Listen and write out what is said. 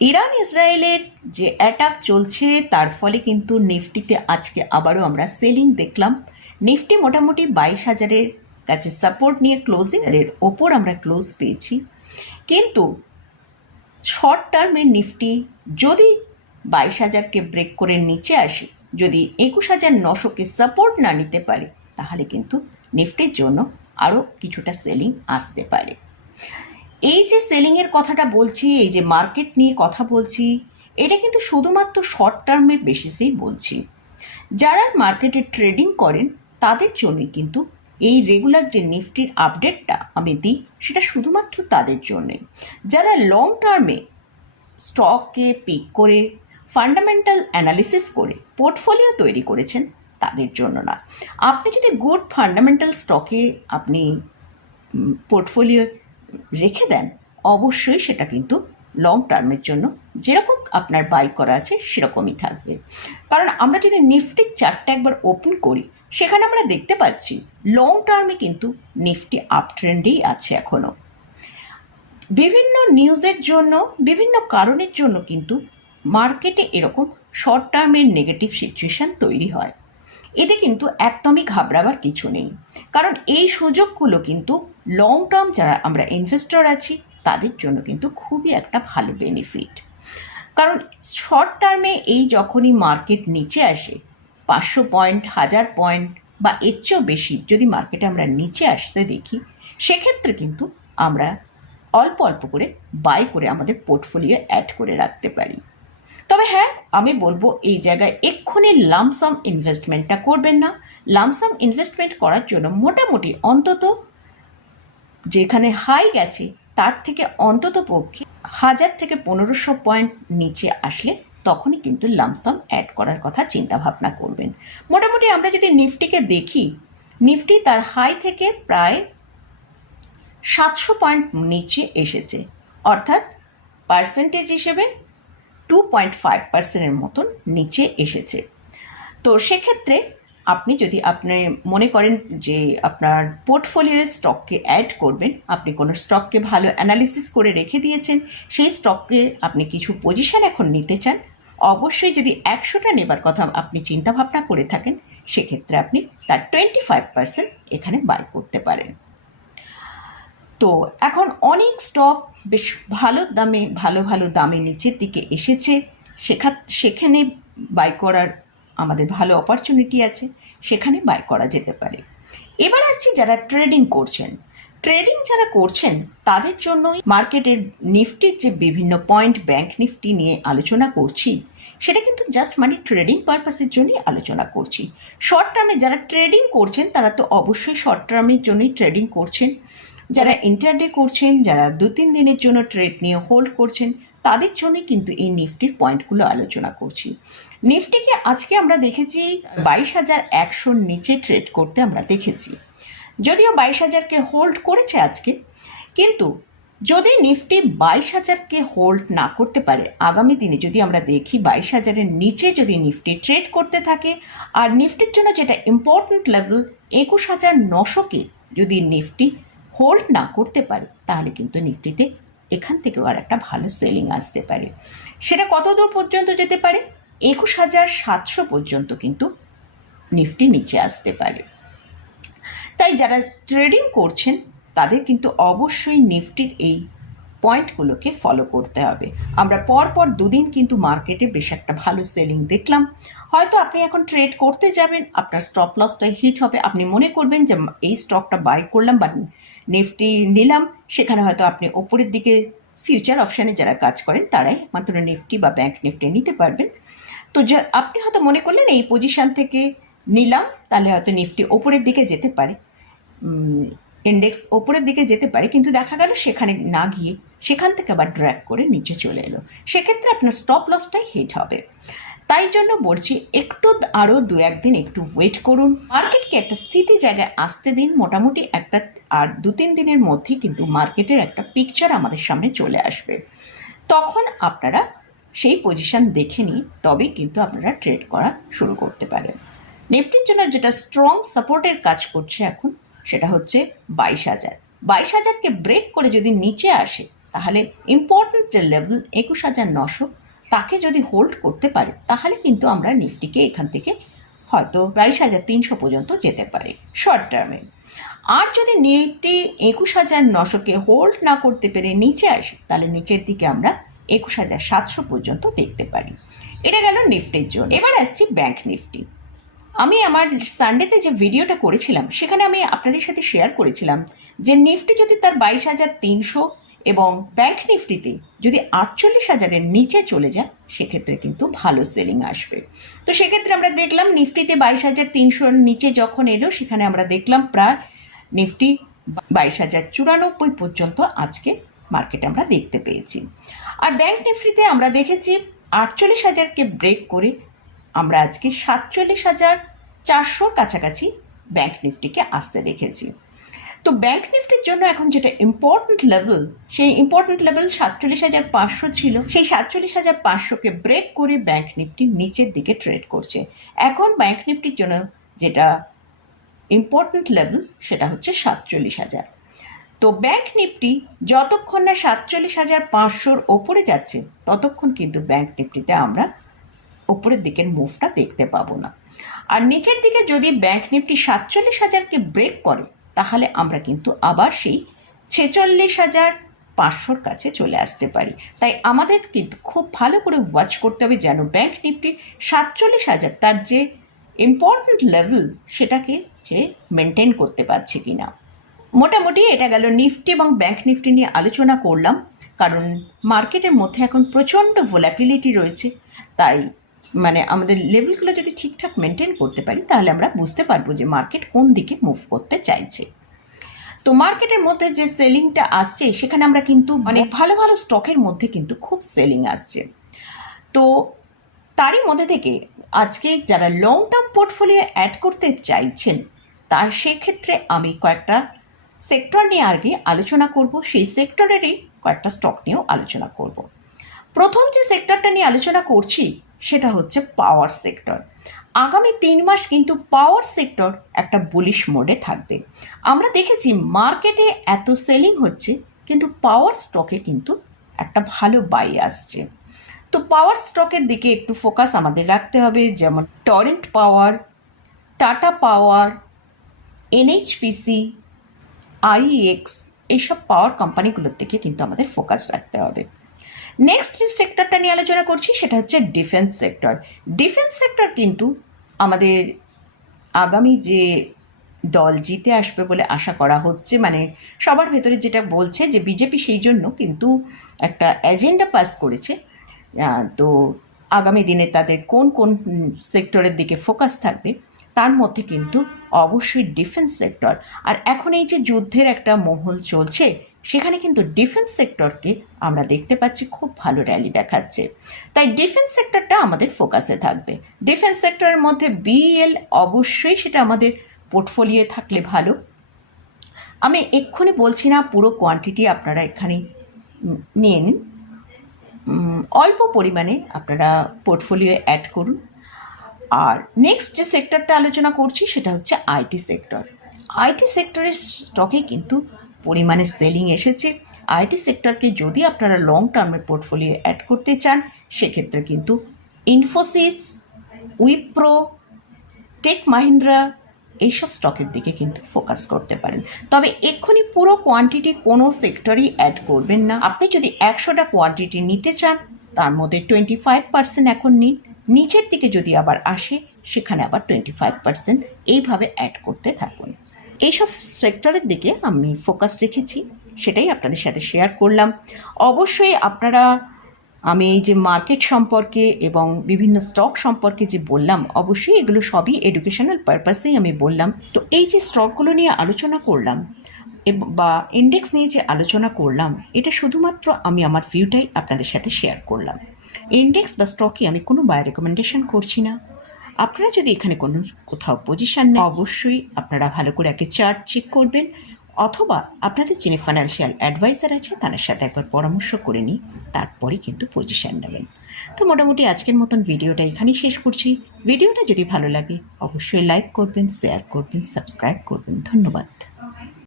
Iran ইসরায়েলের যে attack চলছে, তার ফলে কিন্তু নিফটিতে আজকে আবারও আমরা সেলিং দেখলাম। নিফটি মোটামুটি বাইশ হাজারের কাছে সাপোর্ট নিয়ে ক্লোজিং এর ওপর আমরা ক্লোজ পেয়েছি। কিন্তু শর্ট টার্মে নিফটি যদি বাইশ হাজারকে ব্রেক করে নিচে আসে, যদি একুশ হাজার নশোকে সাপোর্ট না নিতে পারে, তাহলে কিন্তু নিফটির জন্য আরও কিছুটা সেলিং আসতে পারে। এই যে সেলিংয়ের কথাটা বলছি, এই যে মার্কেট নিয়ে কথা বলছি, এটা কিন্তু শুধুমাত্র শর্ট টার্মের বেসিসেই বলছি। যারা মার্কেটে ট্রেডিং করেন, তাদের জন্যই কিন্তু এই রেগুলার যে নিফটির আপডেটটা আমি দিই, সেটা শুধুমাত্র তাদের জন্যই। যারা লং টার্মে স্টককে পিক করে ফান্ডামেন্টাল অ্যানালিসিস করে পোর্টফোলিও তৈরি করেছেন, তাদের জন্য না। আপনি যদি গুড ফান্ডামেন্টাল স্টকে আপনি পোর্টফোলিও রেখে দেন, অবশ্যই সেটা কিন্তু লং টার্মের জন্য যেরকম আপনার বাই করা আছে সেরকমই থাকবে। কারণ আমরা যদি নিফটির চারটা একবার ওপেন করি, সেখানে আমরা দেখতে পাচ্ছি লং টার্মে কিন্তু নিফটি আপ ট্রেন্ডেই আছে এখনও বিভিন্ন নিউজের জন্য, বিভিন্ন কারণের জন্য কিন্তু মার্কেটে এরকম শর্ট টার্মের নেগেটিভ সিচুয়েশন তৈরি হয়। এতে কিন্তু একদমই ঘাবড়াবার কিছু নেই। কারণ এই সুযোগগুলো কিন্তু লং টার্ম যারা আমরা ইনভেস্টর আছি, তাদের জন্য কিন্তু খুবই একটা ভালো বেনিফিট কারণ শর্ট টার্মে এই যখনই মার্কেট নিচে আসে, পাঁচশো পয়েন্ট হাজার পয়েন্ট বা এর চেয়েও বেশি যদি মার্কেটে আমরা নিচে আসতে দেখি, সেক্ষেত্রে কিন্তু আমরা অল্প অল্প করে বাই করে আমাদের পোর্টফোলিও অ্যাড করে রাখতে পারি। তবে হ্যাঁ আমি বলব এই জায়গায় এক্ষুনি লামসাম ইনভেস্টমেন্টটা করবেন না। লামসাম ইনভেস্টমেন্ট করার জন্য মোটামুটি অন্তত যেখানে হাই গেছে, তার থেকে অন্তত পক্ষে হাজার থেকে পনেরোশো পয়েন্ট নিচে আসলে তখনই কিন্তু লামসাম অ্যাড করার কথা চিন্তা ভাবনা করবেন। মোটামুটি আমরা যদি নিফটিকে দেখি, নিফটি তার হাই থেকে প্রায় সাতশো পয়েন্ট নিচে এসেছে। অর্থাৎ পার্সেন্টেজ হিসেবে টু পয়েন্ট ফাইভ পার্সেন্টের মতন নিচে এসেছে। তো সেক্ষেত্রে আপনি যদি আপনি মনে করেন যে আপনার পোর্টফোলিও স্টককে অ্যাড করবেন, আপনি কোনো স্টককে ভালো অ্যানালিসিস করে রেখে দিয়েছেন, সেই স্টককে আপনি কিছু পজিশন এখন নিতে চান, অবশ্যই যদি একশোটা নেবার কথা আপনি চিন্তাভাবনা করে থাকেন, সেক্ষেত্রে আপনি তার টোয়েন্টি ফাইভ পার্সেন্ট এখানে বাই করতে পারেন। তো এখন অনেক স্টক বেশ ভালো দামে, ভালো ভালো দামে নিচের দিকে এসেছে। সেখা সেখানে বাই করার আমাদের ভালো অপরচুনিটি আছে। সেখানে বাই করা যেতে পারে। এবার আসছি যারা ট্রেডিং করছেন। ট্রেডিং যারা করছেন, তাদের জন্যই মার্কেটের নিফটির যে বিভিন্ন পয়েন্ট ব্যাংক নিফটি নিয়ে আলোচনা করছি, সেটা কিন্তু জাস্ট মানে ট্রেডিং পারপাসের জন্যই আলোচনা করছি। শর্ট টার্মে যারা ট্রেডিং করছেন, তারা তো অবশ্যই শর্ট টার্মের জন্যই ট্রেডিং করছেন। যারা ইন্টারডে করছেন, যারা দু তিন দিনের জন্য ট্রেড নিয়ে হোল্ড করছেন, তাদের জন্যই কিন্তু এই নিফটির পয়েন্টগুলো আলোচনা করছি। নিফটিকে আজকে আমরা দেখেছি বাইশ হাজার একশোর নিচে ট্রেড করতে আমরা দেখেছি। যদিও বাইশ হাজারকে হোল্ড করেছে আজকে, কিন্তু যদি নিফটি বাইশ হাজারকে হোল্ড না করতে পারে, আগামী দিনে যদি আমরা দেখি বাইশ হাজারের নিচে যদি নিফটি ট্রেড করতে থাকে, আর নিফটির জন্য যেটা ইম্পর্ট্যান্ট লেভেল একুশ হাজার নশোকে যদি নিফটি হোল্ড না করতে পারে, তাহলে কিন্তু নিফটিতে এখান থেকেও আর একটা ভালো সেলিং আসতে পারে। সেটা কত দূর পর্যন্ত যেতে পারে? একুশ হাজার সাতশো পর্যন্ত কিন্তু নিফটি নিচে আসতে পারে। তাই যারা ট্রেডিং করছেন, তাদের কিন্তু অবশ্যই নিফটির এই পয়েন্টগুলোকে ফলো করতে হবে। আমরা পরপর দুদিন কিন্তু মার্কেটে বেশ একটা ভালো সেলিং দেখলাম। হয়তো আপনি এখন ট্রেড করতে যাবেন, আপনার স্টপ লসটা হিট হবে। আপনি মনে করবেন যে, এই স্টকটা বাই করলাম বা নিফটি নিলাম, সেখানে হয়তো আপনি ওপরের দিকে ফিউচার অপশানে যারা কাজ করেন, তারাই মাত্র নিফটি বা ব্যাংক নিফটি নিতে পারবেন। তো যা, আপনি হয়তো মনে করলেন এই পজিশান থেকে নিলাম, তাহলে হয়তো নিফটি ওপরের দিকে যেতে পারে। ইন্ডেক্স ওপরের দিকে যেতে পারে, কিন্তু দেখা গেল সেখানে না গিয়ে সেখান থেকে আবার ড্র্যাক করে নিচে চলে এলো। সেক্ষেত্রে আপনার স্টপ লসটাই হিট হবে। তাই জন্য বলছি, একটু আরও দু একদিন একটু ওয়েট করুন। মার্কেটকে একটা স্থিতি জায়গায় আসতে দিন। মোটামুটি একটা, আর দু তিন দিনের মধ্যেই কিন্তু মার্কেটের একটা পিকচার আমাদের সামনে চলে আসবে। তখন আপনারা সেই পজিশন দেখে নিই, তবেই কিন্তু আপনারা ট্রেড করা শুরু করতে পারেন। নিফটির জন্য যেটা স্ট্রং সাপোর্টের কাজ করছে এখন, সেটা হচ্ছে বাইশ হাজার। বাইশ হাজারকে ব্রেক করে যদি নিচে আসে, তাহলে ইম্পর্টেন্ট যে লেভেল একুশ হাজার নশো, তাকে যদি হোল্ড করতে পারে, তাহলে কিন্তু আমরা নিফটিকে এখান থেকে হয়তো বাইশ হাজার তিনশো পর্যন্ত যেতে পারে শর্ট টার্মে আর যদি নিফটি একুশ হাজার নশোকে হোল্ড না করতে পেরে নিচে আসে, তাহলে নিচের দিকে আমরা একুশ হাজার সাতশো পর্যন্ত দেখতে পারি। এটা গেল নিফটির জন্য এবার আসছি ব্যাংক নিফটি। আমি আমার সানডেতে যে ভিডিওটা করেছিলাম, সেখানে আমি আপনাদের সাথে শেয়ার করেছিলাম যে নিফটি যদি তার বাইশ হাজার তিনশো এবং ব্যাংক নিফটিতে যদি আটচল্লিশ হাজারের নিচে চলে যায়, সেক্ষেত্রে কিন্তু ভালো সেলিং আসবে। তো সেক্ষেত্রে আমরা দেখলাম নিফটিতে বাইশ হাজার তিনশোর নিচে যখন এলো, সেখানে আমরা দেখলাম প্রায় নিফটি বাইশ হাজার চুরানব্বই পর্যন্ত আজকে মার্কেটে আমরা দেখতে পেয়েছি। আর ব্যাংক নিফটিতে আমরা দেখেছি আটচল্লিশ হাজারকে ব্রেক করে আমরা আজকে সাতচল্লিশ হাজার চারশোর কাছাকাছি ব্যাংক নিফটিকে আসতে দেখেছি। তো ব্যাংক নিফটির জন্য এখন যেটা ইম্পর্ট্যান্ট লেভেল সেই ইম্পর্ট্যান্ট লেভেল সাতচল্লিশ হাজার পাঁচশো ছিল। সেই সাতচল্লিশ হাজার পাঁচশোকে ব্রেক করে ব্যাংক নিফটি নিচের দিকে ট্রেড করছে। এখন ব্যাংক নিফটির জন্য যেটা ইম্পর্ট্যান্ট লেভেল সেটা হচ্ছে সাতচল্লিশ হাজার। তো ব্যাংক নিফটি যতক্ষণ না সাতচল্লিশ হাজার পাঁচশোর ওপরে যাচ্ছে, ততক্ষণ কিন্তু ব্যাংক নিফটিতে আমরা ওপরের দিকের মুভটা দেখতে পাবো না। আর নিচের দিকে যদি ব্যাংক নিফটি সাতচল্লিশ হাজারকে ব্রেক করে, তাহলে আমরা কিন্তু আবার সেই ছেচল্লিশ হাজার পাঁচশোর কাছে চলে আসতে পারি। তাই আমাদের কিন্তু খুব ভালো করে ওয়াচ করতে হবে যেন ব্যাংক নিফটি সাতচল্লিশ হাজার, তার যে ইম্পর্ট্যান্ট লেভেল সেটাকে সে মেনটেন করতে পারছে কি না মোটামুটি এটা গেল নিফটি এবং ব্যাংক নিফটি নিয়ে আলোচনা করলাম, কারণ মার্কেটের মধ্যে এখন প্রচণ্ড ভোলাটিলিটি রয়েছে। তাই মানে আমাদের লেভেলগুলো যদি ঠিকঠাক মেনটেন করতে পারি, তাহলে আমরা বুঝতে পারব যে মার্কেট কোন দিকে মুভ করতে চাইছে। তো মার্কেটের মধ্যে যে সেলিংটা আসছে, সেখানে আমরা কিন্তু মানে ভালো ভালো স্টকের মধ্যে কিন্তু খুব সেলিং আসছে। তো তারই মধ্যে থেকে আজকে যারা লং টার্ম পোর্টফোলিও অ্যাড করতে চাইছেন, তার সেক্ষেত্রে আমি কয়েকটা সেক্টর নিয়ে আগে আলোচনা করব, সেই সেক্টরেরই কয়েকটা স্টক নিয়েও আলোচনা করব। প্রথম যে সেক্টরটা নিয়ে আলোচনা করছি, সেটা হচ্ছে পাওয়ার সেক্টর আগামী তিন মাস কিন্তু পাওয়ার সেক্টর একটা বুলিশ মোডে থাকবে। আমরা দেখেছি মার্কেটে এত সেলিং হচ্ছে, কিন্তু পাওয়ার স্টকে কিন্তু একটা ভালো বাই আসছে। তো পাওয়ার স্টকের দিকে একটু ফোকাস আমাদের রাখতে হবে, যেমন Torrent power Tata power NHPC IEX এইসব পাওয়ার কোম্পানিগুলোর দিকে কিন্তু আমাদের ফোকাস রাখতে হবে। নেক্সট যে সেক্টরটা নিয়ে আলোচনা করছি, সেটা হচ্ছে ডিফেন্স সেক্টর ডিফেন্স সেক্টর কিন্তু আমাদের আগামী যে দল জিতে আসবে বলে আশা করা হচ্ছে মানে সবার ভেতরে যেটা বলছে যে বিজেপি সেই জন্য কিন্তু একটা এজেন্ডা পাস করেছে। তো আগামী দিনে তাদের কোন কোন সেক্টরের দিকে ফোকাস থাকবে তার মধ্যে কিন্তু অবশ্যই ডিফেন্স সেক্টর আর এখন এই যে যুদ্ধের একটা মহল চলছে, সেখানে কিন্তু ডিফেন্স সেক্টরকে আমরা দেখতে পাচ্ছি, খুব ভালো র্যালি দেখাচ্ছে। তাই ডিফেন্স সেক্টরটা আমাদের ফোকাসে থাকবে। ডিফেন্স সেক্টরের মধ্যে বিএল অবশ্যই সেটা আমাদের পোর্টফোলিও থাকলে ভালো। আমি এক্ষুনি বলছি না, পুরো কোয়ান্টিটি আপনারা এখানে নিন। অল্প পরিমাণে আপনারা পোর্টফোলিও অ্যাড করুন। আর নেক্সট যে সেক্টরটা আলোচনা করছি সেটা হচ্ছে আইটি সেক্টর আইটি সেক্টরের স্টকে কিন্তু পরিমাণে সেলিং এসেছে। আইটি সেক্টরকে যদি আপনারা লং টার্মের পোর্টফোলিও অ্যাড করতে চান, সেক্ষেত্রে কিন্তু ইনফোসিস উইপ্রো টেক মাহিন্দ্রা এইসব স্টকের দিকে কিন্তু ফোকাস করতে পারেন। তবে এক্ষুনি পুরো কোয়ান্টিটি কোনো সেক্টরই অ্যাড করবেন না। আপনি যদি একশোটা কোয়ান্টিটি নিতে চান, তার মধ্যে টোয়েন্টি ফাইভ পার্সেন্ট এখন নিন। নিচের দিকে যদি আবার আসে, সেখানে আবার টোয়েন্টি ফাইভ পার্সেন্ট এইভাবে অ্যাড করতে থাকুন। এইসব সেক্টরের দিকে আমি ফোকাস রেখেছি, সেটাই আপনাদের সাথে শেয়ার করলাম। অবশ্যই আপনারা, আমি এই যে মার্কেট সম্পর্কে এবং বিভিন্ন স্টক সম্পর্কে যে বললাম, অবশ্যই এগুলো সবই এডুকেশনাল পারপাসেই আমি বললাম। তো এই যে স্টকগুলো নিয়ে আলোচনা করলাম বা ইন্ডেক্স নিয়ে যে আলোচনা করলাম, এটা শুধুমাত্র আমি আমার ভিউটাই আপনাদের সাথে শেয়ার করলাম। ইন্ডেক্স বা স্টকে আমি কোনো বাই রেকমেন্ডেশন করছি না। আপনারা যদি এখানে কোনো কোথাও পজিশান নেন, অবশ্যই আপনারা ভালো করে একে চার্ট চেক করবেন, অথবা আপনাদের যিনি ফাইন্যান্সিয়াল অ্যাডভাইজার আছে তার সাথে একবার পরামর্শ করে নিই তারপরে কিন্তু পজিশন নেবেন। তো মোটামুটি আজকের মতন ভিডিওটা এখানেই শেষ করছি। ভিডিওটা যদি ভালো লাগে, অবশ্যই লাইক করবেন শেয়ার করবেন সাবস্ক্রাইব করবেন। ধন্যবাদ।